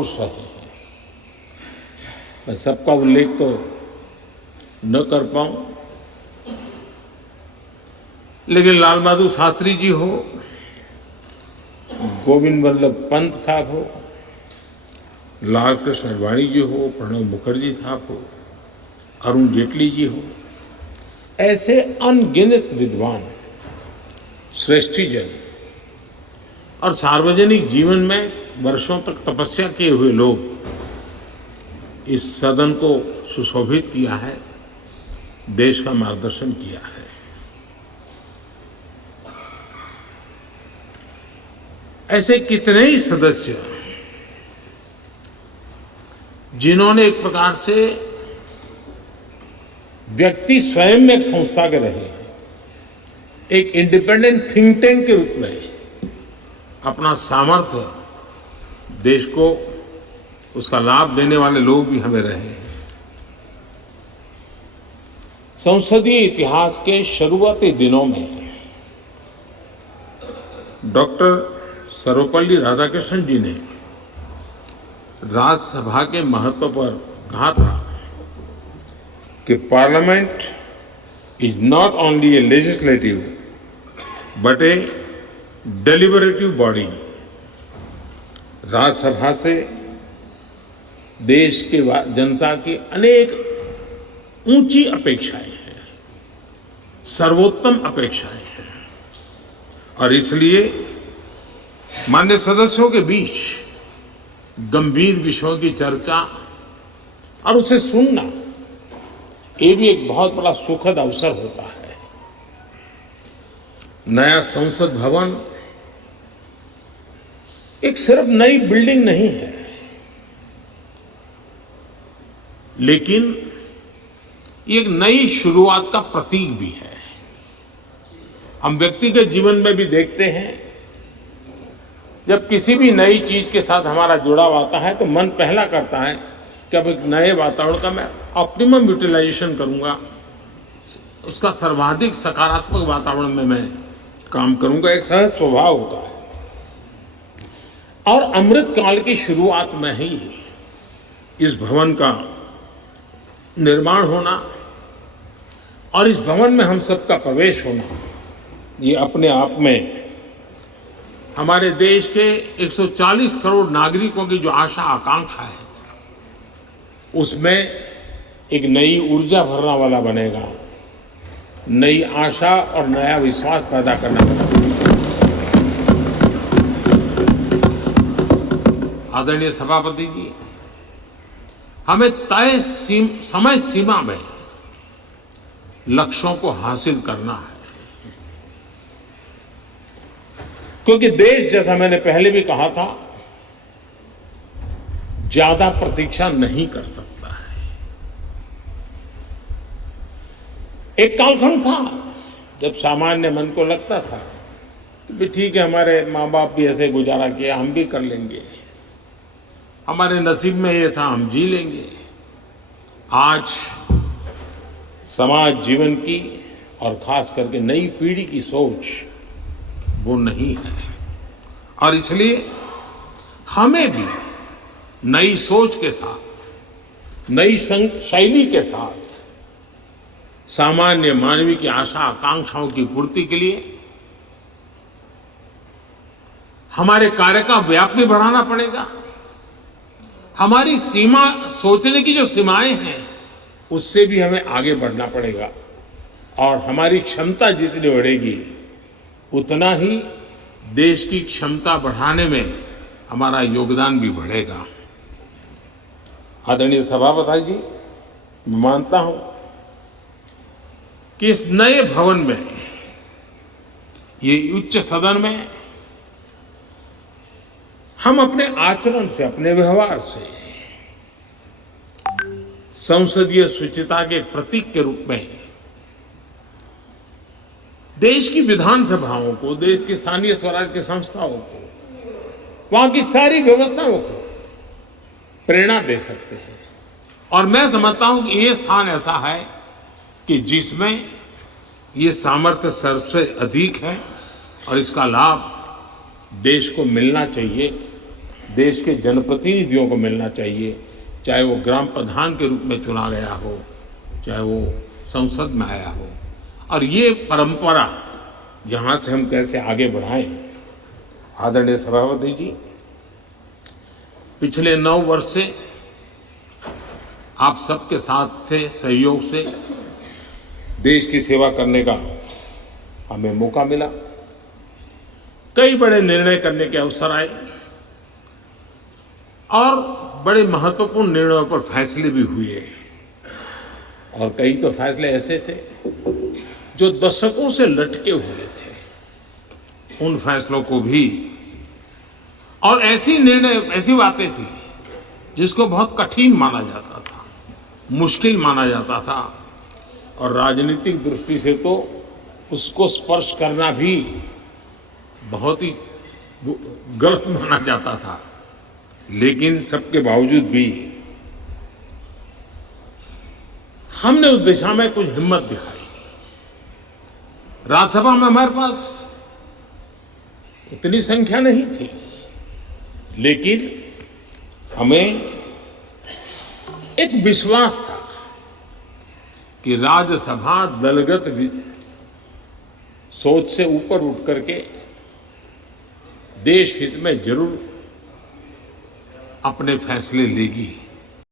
पुरुष रहे हैं। मैं सबका उल्लेख तो न कर पाऊं, लेकिन लाल बहादुर शास्त्री जी हो, गोविंद वल्लभ पंत साहब हो, लाल कृष्ण आडवाणी जी हो, प्रणब मुखर्जी साहब हो, अरुण जेटली जी हो, ऐसे अनगिनत विद्वान, श्रेष्ठीजन और सार्वजनिक जीवन में वर्षों तक तपस्या किए हुए लोग इस सदन को सुशोभित किया है, देश का मार्गदर्शन किया है। ऐसे कितने ही सदस्य जिन्होंने एक प्रकार से व्यक्ति स्वयं में एक संस्था के रहे हैं, एक इंडिपेंडेंट थिंक टैंक के रूप में अपना सामर्थ्य देश को उसका लाभ देने वाले लोग भी हमें रहे हैं। संसदीय इतिहास के शुरुआती दिनों में डॉक्टर सर्वपल्ली राधाकृष्णन जी ने राज्यसभा के महत्व पर कहा था कि parliament is not only A legislative but A deliberative body. Rajya Sabha से देश के जनता की अनेक ऊंची अपेक्षाएं हैं, सर्वोत्तम अपेक्षाएं हैं, और इसलिए मान्य सदस्यों के बीच गंभीर विषयों की चर्चा और उसे सुनना, ये भी एक बहुत बड़ा सुखद अवसर होता है। नया संसद भवन एक सिर्फ नई बिल्डिंग नहीं है, लेकिन एक नई शुरुआत का प्रतीक भी है। हम व्यक्तिगत जीवन में भी देखते हैं, जब किसी भी नई चीज के साथ हमारा जुड़ाव आता है तो मन पहला करता है कि अब एक नए वातावरण का मैं ऑप्टिमम यूटिलाइजेशन करूंगा, उसका सर्वाधिक सकारात्मक वातावरण में मैं काम करूंगा, एक सहज स्वभाव होता है। और अमृत काल की शुरुआत में ही इस भवन का निर्माण होना और इस भवन में हम सबका प्रवेश होना, ये अपने आप में हमारे देश के 140 करोड़ नागरिकों की जो आशा आकांक्षा है, उसमें एक नई ऊर्जा भरने वाला बनेगा, नई आशा और नया विश्वास पैदा करने वाला बनेगा। आदरणीय सभापति जी, हमें तय समय सीमा में लक्ष्यों को हासिल करना है, क्योंकि देश, जैसा मैंने पहले भी कहा था, ज्यादा प्रतीक्षा नहीं कर सकता है। एक कालखंड था जब सामान्य मन को लगता था कि भी ठीक है, हमारे माँ बाप भी ऐसे गुजारा किया, हम भी कर लेंगे, हमारे नसीब में ये था, हम जी लेंगे। आज समाज जीवन की और खास करके नई पीढ़ी की सोच वो नहीं है, और इसलिए हमें भी नई सोच के साथ, नई शैली के साथ सामान्य मानवीय की आशा आकांक्षाओं की पूर्ति के लिए हमारे कार्य का व्याप भी बढ़ाना पड़ेगा। हमारी सीमा, सोचने की जो सीमाएं हैं, उससे भी हमें आगे बढ़ना पड़ेगा, और हमारी क्षमता जितनी बढ़ेगी उतना ही देश की क्षमता बढ़ाने में हमारा योगदान भी बढ़ेगा। आदरणीय सभापति जी, मैं मानता हूं कि इस नए भवन में, ये उच्च सदन में, हम अपने आचरण से, अपने व्यवहार से संसदीय शुचिता के प्रतीक के रूप में देश की विधानसभाओं को, देश की स्थानीय स्वराज की संस्थाओं को, वहां की सारी व्यवस्थाओं को प्रेरणा दे सकते हैं। और मैं समझता हूं कि ये स्थान ऐसा है कि जिसमें ये सामर्थ्य सबसे अधिक है और इसका लाभ देश को मिलना चाहिए, देश के जनप्रतिनिधियों को मिलना चाहिए, चाहे वो ग्राम प्रधान के रूप में चुना गया हो, चाहे वो संसद में आया हो। और ये परंपरा यहाँ से हम कैसे आगे बढ़ाएं। आदरणीय सभापति जी, पिछले 9 वर्ष से आप सबके साथ से सहयोग से देश की सेवा करने का हमें मौका मिला। कई बड़े निर्णय करने के अवसर आए और बड़े महत्वपूर्ण निर्णयों पर फैसले भी हुए। और कई तो फैसले ऐसे थे जो दशकों से लटके हुए थे, उन फैसलों को भी, और ऐसी बातें थी जिसको बहुत कठिन माना जाता था, मुश्किल माना जाता था, और राजनीतिक दृष्टि से तो उसको स्पर्श करना भी बहुत ही गलत माना जाता था। लेकिन सबके बावजूद भी हमने उस दिशा में कुछ हिम्मत दिखाई। राज्यसभा में हमारे पास उतनी संख्या नहीं थी, लेकिन हमें एक विश्वास था कि राज्यसभा दलगत सोच से ऊपर उठ करके देश हित में जरूर अपने फैसले लेगी।